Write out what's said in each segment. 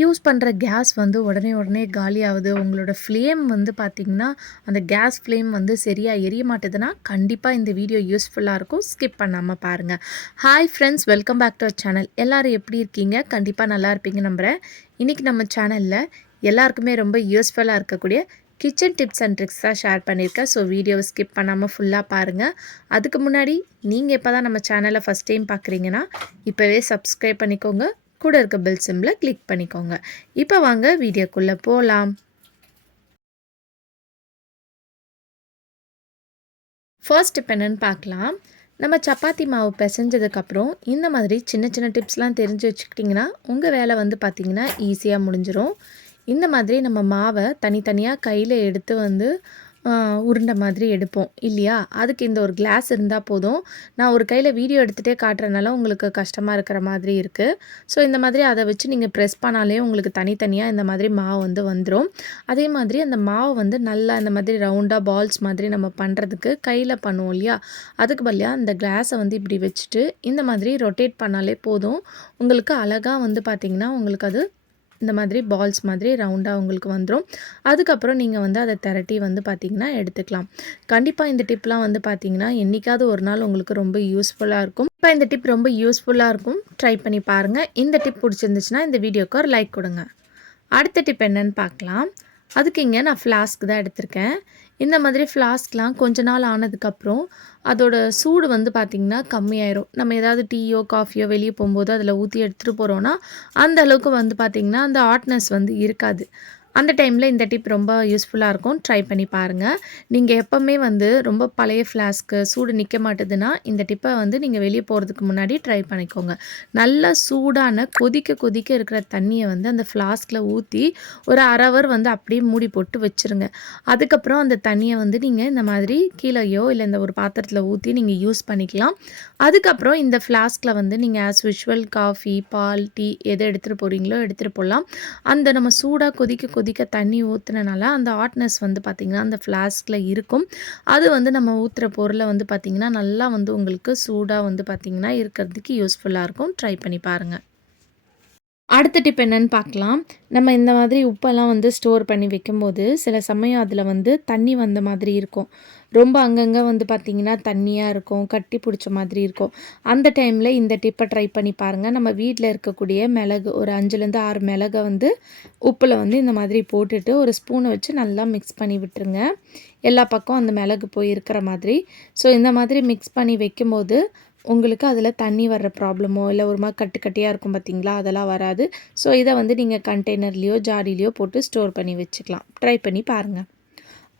Use பண்ணுற case வந்து உடனே உடனே காலியாகுது. உங்களோட ஃப்ளேம் வந்து பார்த்திங்கன்னா, அந்த கேஸ் ஃப்ளேம் வந்து சரியாக எரிய மாட்டுதுன்னா, கண்டிப்பாக இந்த வீடியோ யூஸ்ஃபுல்லாக இருக்கும். ஸ்கிப் பண்ணாமல் பாருங்கள். Hi friends, welcome back to our channel. எல்லோரும் எப்படி இருக்கீங்க? கண்டிப்பாக நல்லா இருப்பீங்க நம்புகிறேன். இன்றைக்கி நம்ம சேனலில் எல்லாருக்குமே ரொம்ப யூஸ்ஃபுல்லாக இருக்கக்கூடிய கிச்சன் டிப்ஸ் அண்ட் ட்ரிக்ஸ் தான் ஷேர் பண்ணியிருக்கேன். ஸோ வீடியோவை ஸ்கிப் பண்ணாமல் ஃபுல்லாக பாருங்கள். அதுக்கு முன்னாடி நீங்கள் இப்போ தான் நம்ம சேனலை ஃபஸ்ட் டைம் பார்க்குறீங்கன்னா இப்போவே சப்ஸ்கிரைப் பண்ணிக்கோங்க. கூட இருக்க பெல் சிம்பிளை கிளிக் பண்ணிக்கோங்க. இப்போ வாங்க வீடியோக்குள்ளே போகலாம். ஃபர்ஸ்ட் டிப் என்னன்னு பார்க்கலாம். நம்ம சப்பாத்தி மாவு பிசைஞ்சதுக்கப்புறம் இந்த மாதிரி சின்ன சின்ன டிப்ஸ்லாம் தெரிஞ்சு வச்சுக்கிட்டிங்கன்னா உங்கள் வேலை வந்து பார்த்திங்கன்னா ஈஸியாக முடிஞ்சிடும். இந்த மாதிரி நம்ம மாவை தனித்தனியாக கையில் எடுத்து வந்து உருண்டை மாதிரி எடுப்போம் இல்லையா? அதுக்கு இந்த ஒரு கிளாஸ் இருந்தால் போதும். நான் ஒரு கையில் வீடியோ எடுத்துகிட்டே காட்டுறதுனால உங்களுக்கு கஷ்டமாக இருக்கிற மாதிரி இருக்குது. ஸோ இந்த மாதிரி அதை வச்சு நீங்கள் ப்ரெஸ் பண்ணாலே உங்களுக்கு தனித்தனியாக இந்த மாதிரி மாவு வந்து வந்துடும். அதே மாதிரி அந்த மாவு வந்து நல்லா இந்த மாதிரி ரவுண்டாக பால்ஸ் மாதிரி நம்ம பண்ணுறதுக்கு கையில் பண்ணுவோம் இல்லையா? அதுக்கு பதிலாக அந்த கிளாஸை வந்து இப்படி வச்சுட்டு இந்த மாதிரி ரொட்டேட் பண்ணாலே போதும். உங்களுக்கு அழகாக வந்து பார்த்திங்கன்னா உங்களுக்கு அது இந்த மாதிரி பால்ஸ் மாதிரி ரவுண்டாக உங்களுக்கு வந்துடும். அதுக்கப்புறம் நீங்கள் வந்து அதை திரட்டி வந்து பார்த்திங்கன்னா எடுத்துக்கலாம். கண்டிப்பாக இந்த டிப்லாம் வந்து பார்த்திங்கன்னா என்றைக்காவது ஒரு நாள் உங்களுக்கு ரொம்ப யூஸ்ஃபுல்லாக இருக்கும். இப்போ இந்த டிப் ரொம்ப யூஸ்ஃபுல்லாக இருக்கும். ட்ரை பண்ணி பாருங்கள். இந்த டிப் பிடிச்சிருந்துச்சுன்னா இந்த வீடியோக்கு ஒரு லைக் கொடுங்க. அடுத்த டிப் என்னன்னு பார்க்கலாம். அதுக்கு இங்கே நான் ஃப்ளாஸ்க் தான் எடுத்திருக்கேன். இந்த மாதிரி ஃப்ளாஸ்க்லாம் கொஞ்ச நாள் ஆனதுக்கப்புறம் அதோட சூடு வந்து பார்த்திங்கன்னா கம்மியாயிரும். நம்ம ஏதாவது டீயோ காஃபியோ வெளியே போகும்போது அதில் ஊற்றி எடுத்துகிட்டு போகிறோன்னா அந்த அளவுக்கு வந்து பார்த்திங்கன்னா அந்த ஹாட்னஸ் வந்து இருக்காது. அந்த டைமில் இந்த டிப் ரொம்ப யூஸ்ஃபுல்லாக இருக்கும். ட்ரை பண்ணி பாருங்கள். நீங்கள் எப்போவுமே வந்து ரொம்ப பழைய ஃப்ளாஸ்க்கு சூடு நிற்க மாட்டுதுன்னா இந்த டிப்பை வந்து நீங்கள் வெளியே போகிறதுக்கு முன்னாடி ட்ரை பண்ணிக்கோங்க. நல்லா சூடான கொதிக்க கொதிக்க இருக்கிற தண்ணியை வந்து அந்த ஃப்ளாஸ்கில் ஊற்றி ஒரு அரை ஹவர் வந்து அப்படியே மூடி போட்டு வச்சுருங்க. அதுக்கப்புறம் அந்த தண்ணியை வந்து நீங்கள் இந்த மாதிரி கீழேயோ இல்லை இந்த ஒரு பாத்திரத்தில் ஊற்றி நீங்கள் யூஸ் பண்ணிக்கலாம். அதுக்கப்புறம் இந்த ஃப்ளாஸ்கில் வந்து நீங்கள் ஆஸ் யூஷுவல் காஃபி, பால், டீ எதை எடுத்துகிட்டு போகிறீங்களோ எடுத்துகிட்டு போகலாம். அந்த நம்ம சூடாக கொதிக்க கொதிக்க தண்ணி ஊற்றுனனால அந்த ஹாட்னஸ் வந்து பார்த்திங்கன்னா அந்த ஃப்ளாஸ்கில் இருக்கும். அது வந்து நம்ம ஊற்றுற பொருளை வந்து பார்த்திங்கன்னா நல்லா வந்து உங்களுக்கு சூடாக வந்து பார்த்திங்கன்னா இருக்கிறதுக்கு யூஸ்ஃபுல்லாக இருக்கும். ட்ரை பண்ணி பாருங்கள். அடுத்த டிப் என்னன்னு பார்க்கலாம். நம்ம இந்த மாதிரி உப்பெல்லாம் வந்து ஸ்டோர் பண்ணி வைக்கும்போது சில சமயம் அதில் வந்து தண்ணி வந்த மாதிரி இருக்கும். ரொம்ப அங்கங்கே வந்து பார்த்திங்கன்னா தண்ணியாக இருக்கும், கட்டி பிடிச்ச மாதிரி இருக்கும். அந்த டைமில் இந்த டிப்பை ட்ரை பண்ணி பாருங்கள். நம்ம வீட்டில் இருக்கக்கூடிய மிளகு ஒரு 5லேருந்து 6 மிளகை வந்து உப்பில் வந்து இந்த மாதிரி போட்டுட்டு ஒரு ஸ்பூனை வச்சு நல்லா மிக்ஸ் பண்ணி விட்டுருங்க. எல்லா பக்கம் அந்த மிளகு போய் இருக்கிற மாதிரி. ஸோ இந்த மாதிரி மிக்ஸ் பண்ணி வைக்கும்போது உங்களுக்கு அதில் தண்ணி வர்ற ப்ராப்ளமோ இல்லை ஒரு மாதிரி கட்டு கட்டியாக இருக்கும் பார்த்திங்களா, அதெல்லாம் வராது. ஸோ இதை வந்து நீங்கள் கண்டெய்னர்லேயோ ஜாடிலேயோ போட்டு ஸ்டோர் பண்ணி வச்சுக்கலாம். ட்ரை பண்ணி பாருங்கள்.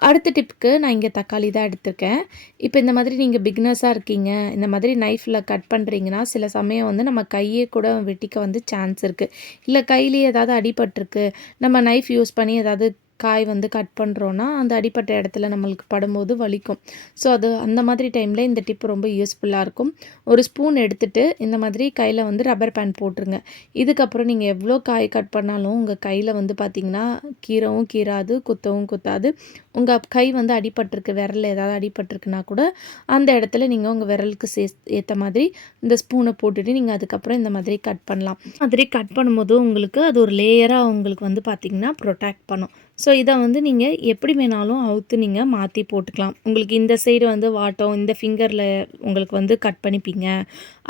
அடுத்த டிப்புக்கு நான் இங்கே தக்காளி தான் எடுத்திருக்கேன். இப்போ இந்த மாதிரி நீங்கள் பிகினர்ஸாக இருக்கீங்க, இந்த மாதிரி நைஃப்பில் கட் பண்ணுறீங்கன்னா சில சமயம் வந்து நம்ம கையே கூட வெட்டிக்க வந்து சான்ஸ் இருக்குது. இல்லை கையிலேயே ஏதாவது அடிபட்டிருக்கு, நம்ம நைஃப் யூஸ் பண்ணி ஏதாவது காய் வந்து கட் பண்ணுறோன்னா அந்த அடிப்பட்ட இடத்துல நம்மளுக்கு படும்போது வலிக்கும். ஸோ அது அந்த மாதிரி டைமில் இந்த டிப் ரொம்ப யூஸ்ஃபுல்லாக இருக்கும். ஒரு ஸ்பூன் எடுத்துகிட்டு இந்த மாதிரி கையில் வந்து ரப்பர் பேண்ட் போட்டுருங்க. இதுக்கப்புறம் நீங்கள் எவ்வளோ காய் கட் பண்ணாலும் உங்கள் கையில் வந்து பார்த்திங்கன்னா கீறவும் கீறாது, குத்தவும் குத்தாது. உங்கள் கை வந்து அடிபட்டிருக்கு, விரலில் ஏதாவது அடிபட்டிருக்குன்னா கூட அந்த இடத்துல நீங்கள் உங்கள் விரலுக்கு ஏற்ற மாதிரி இந்த ஸ்பூனை போட்டுட்டு நீங்கள் அதுக்கப்புறம் இந்த மாதிரி கட் பண்ணலாம். மாதிரி கட் பண்ணும்போது உங்களுக்கு அது ஒரு லேயராக உங்களுக்கு வந்து பார்த்திங்கன்னா ப்ரொடெக்ட் பண்ணும். ஸோ இதை வந்து நீங்கள் எப்படி வேணாலும் அவுத்து நீங்கள் மாற்றி போட்டுக்கலாம். உங்களுக்கு இந்த சைடு வந்து வாட்டம், இந்த ஃபிங்கரில் உங்களுக்கு வந்து கட் பண்ணிப்பீங்க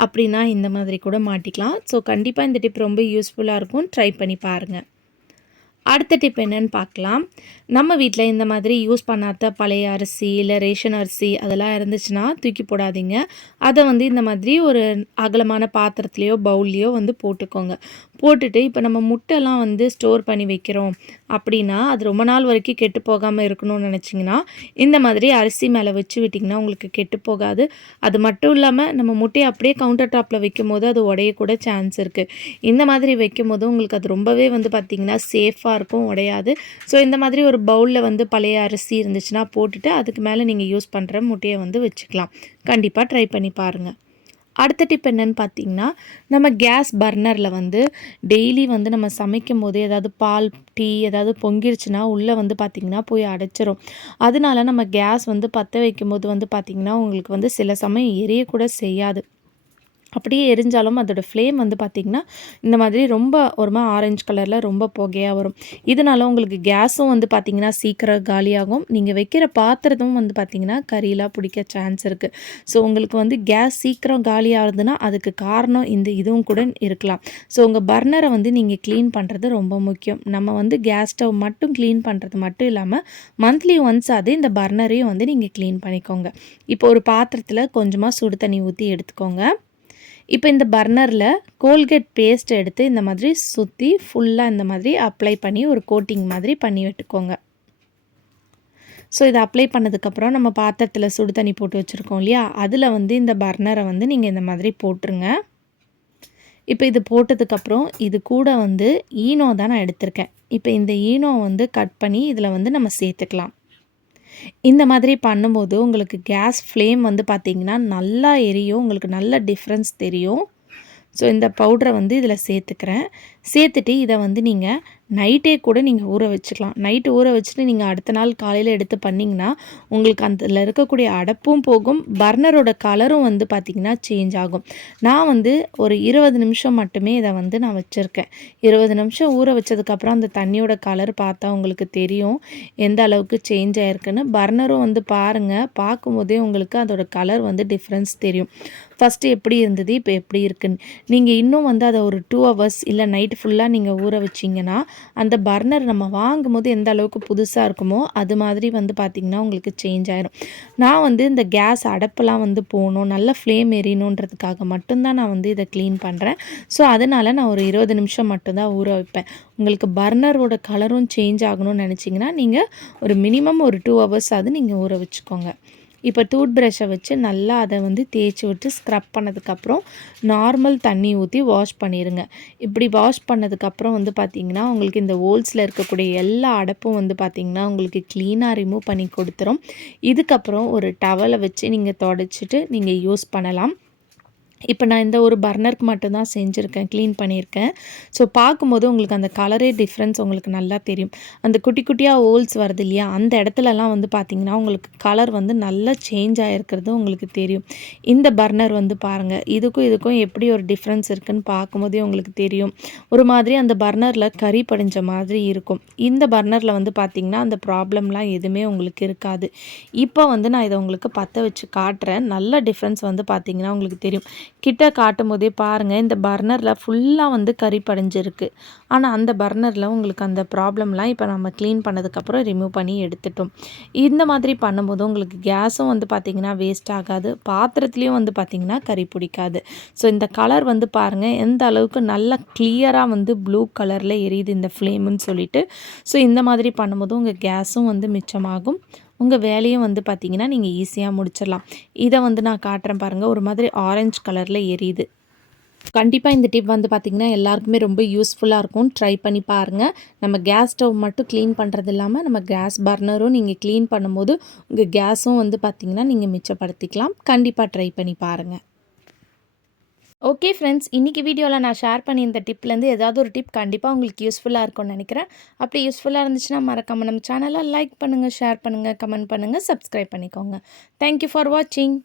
அப்படின்னா இந்த மாதிரி கூட மாட்டிக்கலாம். ஸோ கண்டிப்பாக இந்த டிப் ரொம்ப யூஸ்ஃபுல்லாக இருக்கும். ட்ரை பண்ணி பாருங்கள். அடுத்த டிப் என்னன்னு பார்க்கலாம். நம்ம வீட்டில் இந்த மாதிரி யூஸ் பண்ணாத பழைய அரிசி இல்லை ரேஷன் அரிசி அதெல்லாம் இருந்துச்சுன்னா தூக்கி போடாதீங்க. அதை வந்து இந்த மாதிரி ஒரு அகலமான பாத்திரத்துலேயோ பவுல்லையோ வந்து போட்டுக்கோங்க. போட்டுட்டு இப்போ நம்ம முட்டைலாம் வந்து ஸ்டோர் பண்ணி வைக்கிறோம் அப்படின்னா அது ரொம்ப நாள் வரைக்கும் கெட்டு போகாமல் இருக்கணும்னு நினச்சிங்கன்னா இந்த மாதிரி அரிசி மேலே வச்சு விட்டிங்கன்னா உங்களுக்கு கெட்டு போகாது. அது மட்டும் இல்லாமல் நம்ம முட்டையை அப்படியே கவுண்டர் டாப்பில் வைக்கும் போது அது உடையக்கூட சான்ஸ் இருக்குது. இந்த மாதிரி வைக்கும் போது உங்களுக்கு அது ரொம்பவே வந்து பார்த்திங்கன்னா சேஃபாக இருக்கும், உடையாது. ஸோ இந்த மாதிரி ஒரு பவுலில் வந்து பழைய அரிசி இருந்துச்சுன்னா போட்டுட்டு அதுக்கு மேலே நீங்கள் யூஸ் பண்ணுற முட்டையை வந்து வச்சுக்கலாம். கண்டிப்பாக ட்ரை பண்ணி பாருங்கள். அடுத்த டிப் என்னன்னு பார்த்தீங்கன்னா, நம்ம கேஸ் பர்னரில் வந்து டெய்லி வந்து நம்ம சமைக்கும் போது ஏதாவது பால், டீ ஏதாவது பொங்கிருச்சுன்னா உள்ளே வந்து பார்த்திங்கன்னா போய் அடைச்சிரும். அதனால நம்ம கேஸ் வந்து பற்ற வைக்கும்போது வந்து பார்த்திங்கன்னா உங்களுக்கு வந்து சில சமயம் எரியக்கூட செய்யாது. அப்படியே எரிஞ்சாலும் அதோட ஃப்ளேம் வந்து பார்த்திங்கன்னா, இந்த மாதிரி ரொம்ப ஒரு ஆரஞ்சு கலரில் ரொம்ப புகையா வரும். இதனால உங்களுக்கு கேஸும் வந்து பார்த்திங்கன்னா சீக்கிரம் காலியாகும். நீங்கள் வைக்கிற பாத்திரமும் வந்து பார்த்திங்கன்னா கறிலாம் பிடிக்க சான்ஸ் இருக்குது. ஸோ உங்களுக்கு வந்து கேஸ் சீக்கிரம் காலியாகுதுன்னா அதுக்கு காரணம் இதுவும் கூட இருக்கலாம். ஸோ உங்கள் பர்னரை வந்து நீங்கள் க்ளீன் பண்ணுறது ரொம்ப முக்கியம். நம்ம வந்து கேஸ் ஸ்டவ் மட்டும் க்ளீன் பண்ணுறது மட்டும் இல்லாமல் மந்த்லி ஒன்ஸ் அது இந்த பர்னரையும் வந்து நீங்கள் க்ளீன் பண்ணிக்கோங்க. இப்போ ஒரு பாத்திரத்தில் கொஞ்சமாக சுடு தண்ணி ஊற்றி எடுத்துக்கோங்க. இப்போ இந்த பர்னரில் கோல்கேட் பேஸ்ட் எடுத்து இந்த மாதிரி சுற்றி ஃபுல்லாக இந்த மாதிரி அப்ளை பண்ணி ஒரு கோட்டிங் மாதிரி பண்ணி விட்டுக்கோங்க. ஸோ இதை அப்ளை பண்ணதுக்கப்புறம் நம்ம பாத்திரத்தில் சுடு தண்ணி போட்டு வச்சுருக்கோம் இல்லையா, அதில் வந்து இந்த பர்னரை வந்து நீங்கள் இந்த மாதிரி போட்டுருங்க. இப்போ இது போட்டதுக்கப்புறம் இது கூட வந்து ஈனோ தான் நான் எடுத்திருக்கேன். இப்போ இந்த ஈனோ வந்து கட் பண்ணி இதில் வந்து நம்ம சேர்த்துக்கலாம். இந்த மாதிரி பண்ணும்போது உங்களுக்கு கேஸ் ஃப்ளேம் வந்து பார்த்திங்கன்னா நல்லா எரியும். உங்களுக்கு நல்ல டிஃப்ரென்ஸ் தெரியும். ஸோ இந்த பவுடரை வந்து இதில் சேர்த்துக்கிறேன். சேர்த்துட்டு இதை வந்து நீங்கள் நைட்டே கூட நீங்கள் ஊற வச்சுக்கலாம். நைட்டு ஊற வச்சுட்டு நீங்கள் அடுத்த நாள் காலையில் எடுத்து பண்ணிங்கன்னா உங்களுக்கு அதில் இருக்கக்கூடிய அடப்பும் போகும், பர்னரோட கலரும் வந்து பார்த்திங்கன்னா சேஞ்ச் ஆகும். நான் வந்து ஒரு 20 நிமிஷம் மட்டுமே இதை வந்து நான் வச்சுருக்கேன். 20 நிமிஷம் ஊற வச்சதுக்கப்புறம் அந்த தண்ணியோட கலர் பார்த்தா உங்களுக்கு தெரியும் எந்த அளவுக்கு சேஞ்ச் ஆகிருக்குன்னு. பர்னரும் வந்து பாருங்கள், பார்க்கும்போதே உங்களுக்கு அதோட கலர் வந்து டிஃப்ரென்ஸ் தெரியும். ஃபஸ்ட்டு எப்படி இருந்தது, இப்போ எப்படி இருக்குன்னு. நீங்கள் இன்னும் வந்து அதை ஒரு 2 ஹவர்ஸ் இல்லை நைட் ஃபுல்லாக நீங்கள் ஊற வச்சிங்கன்னா அந்த பர்னர் நம்ம வாங்கும்போது எந்த அளவுக்கு புதுசாக இருக்குமோ அது மாதிரி வந்து பார்த்திங்கன்னா உங்களுக்கு சேஞ்ச் ஆயிரும். நான் வந்து இந்த கேஸ் அடப்பெல்லாம் வந்து போகணும், நல்ல ஃப்ளேம் எரியணுன்றதுக்காக மட்டும்தான் நான் வந்து இதை க்ளீன் பண்ணுறேன். ஸோ அதனால் நான் ஒரு 20 நிமிஷம் மட்டும்தான் ஊற வைப்பேன். உங்களுக்கு பர்னரோட கலரும் சேஞ்ச் ஆகணும்னு நினச்சிங்கன்னா நீங்கள் ஒரு மினிமம் ஒரு 2 ஹவர்ஸாவது நீங்கள் ஊற வச்சுக்கோங்க. இப்போ டூத் ப்ரஷ்ஷை வச்சு நல்லா அதை வந்து தேய்ச்சி விட்டு ஸ்க்ரப் பண்ணதுக்கப்புறம் நார்மல் தண்ணி ஊற்றி வாஷ் பண்ணிடுங்க. இப்படி வாஷ் பண்ணதுக்கப்புறம் வந்து பார்த்திங்கன்னா உங்களுக்கு இந்த ஹோல்ஸில் இருக்கக்கூடிய எல்லா அடப்பும் வந்து பார்த்திங்கன்னா உங்களுக்கு க்ளீனாக ரிமூவ் பண்ணி கொடுத்துரும். இதுக்கப்புறம் ஒரு டவலை வச்சு நீங்கள் தொடச்சிட்டு நீங்கள் யூஸ் பண்ணலாம். இப்போ நான் இந்த ஒரு பர்னருக்கு மட்டும்தான் செஞ்சுருக்கேன், க்ளீன் பண்ணியிருக்கேன். ஸோ பார்க்கும்போது உங்களுக்கு அந்த கலரே டிஃப்ரென்ஸ் உங்களுக்கு நல்லா தெரியும். அந்த குட்டி குட்டியாக ஹோல்ஸ் வருது இல்லையா, அந்த இடத்துலலாம் வந்து பார்த்திங்கன்னா உங்களுக்கு கலர் வந்து நல்லா சேஞ்ச் ஆகிருக்கிறது உங்களுக்கு தெரியும். இந்த பர்னர் வந்து பாருங்கள், இதுக்கும் எப்படி ஒரு டிஃப்ரென்ஸ் இருக்குதுன்னு பார்க்கும்போதே உங்களுக்கு தெரியும். ஒரு மாதிரி அந்த பர்னரில் கறி படிஞ்ச மாதிரி இருக்கும். இந்த பர்னரில் வந்து பார்த்திங்கன்னா அந்த ப்ராப்ளம்லாம் எதுவுமே உங்களுக்கு இருக்காது. இப்போ வந்து நான் இதை உங்களுக்கு பற்ற வச்சு காட்டுறேன். நல்ல டிஃப்ரென்ஸ் வந்து பார்த்திங்கன்னா உங்களுக்கு தெரியும். கிட்ட காட்டும் போதே பாருங்கள், இந்த பர்னரில் ஃபுல்லாக வந்து கறி படிஞ்சிருக்கு. ஆனால் அந்த பர்னரில் உங்களுக்கு அந்த ப்ராப்ளம்லாம் இப்போ நம்ம க்ளீன் பண்ணதுக்கப்புறம் ரிமூவ் பண்ணி எடுத்துட்டோம். இந்த மாதிரி பண்ணும்போது உங்களுக்கு கேஸும் வந்து பார்த்திங்கன்னா வேஸ்ட் ஆகாது, பாத்திரத்துலேயும் வந்து பார்த்திங்கன்னா கறி பிடிக்காது. ஸோ இந்த கலர் வந்து பாருங்கள் எந்த அளவுக்கு நல்லா கிளியராக வந்து ப்ளூ கலரில் எரியுது இந்த ஃப்ளேமுன்னு சொல்லிட்டு. ஸோ இந்த மாதிரி பண்ணும்போது உங்கள் கேஸும் வந்து மிச்சமாகும், உங்கள் வேலையும் வந்து பார்த்திங்கன்னா நீங்கள் ஈஸியாக முடிச்சிடலாம். இதை வந்து நான் காட்டுறேன் பாருங்கள், ஒரு மாதிரி ஆரஞ்சு கலரில் எரியுது. கண்டிப்பாக இந்த டிப் வந்து பார்த்திங்கன்னா எல்லாருக்குமே ரொம்ப யூஸ்ஃபுல்லாக இருக்கும். ட்ரை பண்ணி பாருங்கள். நம்ம கேஸ் ஸ்டவ் மட்டும் க்ளீன் பண்ணுறது இல்லாமல் நம்ம கேஸ் பர்னரும் நீங்கள் க்ளீன் பண்ணும்போது உங்கள் கேஸும் வந்து பார்த்திங்கன்னா நீங்கள் மிச்சப்படுத்திக்கலாம். கண்டிப்பாக ட்ரை பண்ணி பாருங்கள். ஓகே ஃப்ரெண்ட்ஸ், இன்றைக்கி வீடியோவில் நான் ஷேர் பண்ணி இந்த டிப்லேருந்து ஏதாவது ஒரு டிப் கண்டிப்பாக உங்களுக்கு யூஸ்ஃபுல்லாக இருக்கும்னு நினைக்கிறேன். அப்படி யூஸ்ஃபுல்லாக இருந்துச்சுன்னா மறக்காமல் நம்ம சேனலை லைக் பண்ணுங்கள், ஷேர் பண்ணுங்கள், கமெண்ட் பண்ணுங்கள், சப்ஸ்கிரைப் பண்ணிக்கோங்க. தேங்க்யூ ஃபார் வாட்சிங்.